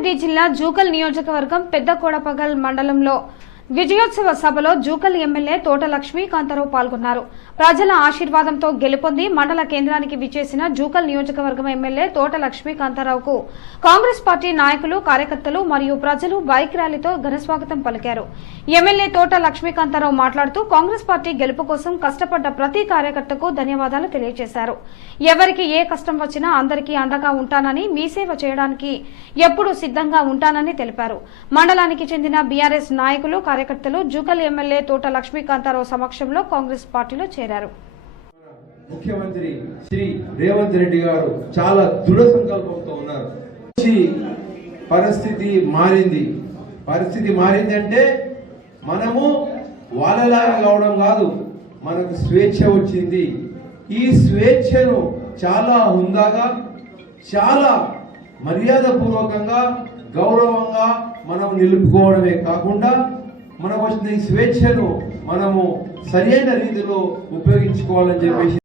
రంగారెడ్డి జిల్లా జూకల్ నియోజకవర్గం పెద్దకోడపగల్ మండలంలో విజయోత్సవ సభలో జూకల్ ఎమ్మెల్యే తోట లక్ష్మీకాంతారావు పాల్గొన్నారు. ప్రజల ఆశీర్వాదంతో గెలుపొంది మండల కేంద్రానికి విచ్చేసిన జూకల్ నియోజకవర్గం ఎమ్మెల్యే తోట లక్ష్మీకాంతారావుకు కాంగ్రెస్ పార్టీ నాయకులు, కార్యకర్తలు మరియు ప్రజలు బైక్ ర్యాలీతో ఘనస్వాగతం పలికారు. ఎమ్మెల్యే తోట లక్ష్మీకాంతారావు మాట్లాడుతూ కాంగ్రెస్ పార్టీ గెలుపు కోసం కష్టపడ్డ ప్రతి కార్యకర్తకు ధన్యవాదాలు తెలియజేశారు. ఎవరికి ఏ కష్టం వచ్చినా అందరికీ అండగా ఉంటానని, మీ సేవ చేయడానికి ఎప్పుడూ సిద్ధంగా ఉంటానని తెలిపారు. మండలానికి చెందిన బీఆర్ఎస్ నాయకులు, కార్యకర్తలు జూకల్ ఎమ్మెల్యే తోట లక్ష్మీకాంతారావు సమక్షంలో కాంగ్రెస్ పార్టీలో చేరారు. ముఖ్యమంత్రి శ్రీ రేవంత్ రెడ్డి గారు చాలా దృఢ సంకల్పంతో ఉన్నారు. పరిస్థితి మారింది అంటే మనము వాళ్ళలాగా కావడం కాదు, మనకు స్వేచ్ఛ వచ్చింది. ఈ స్వేచ్ఛను చాలా హుందాగా, చాలా మర్యాదపూర్వకంగా, గౌరవంగా మనం నిలుపుకోవడమే కాకుండా మనకు వచ్చిన ఈ స్వేచ్ఛను మనము సరైన రీతిలో ఉపయోగించుకోవాలని చెప్పేసి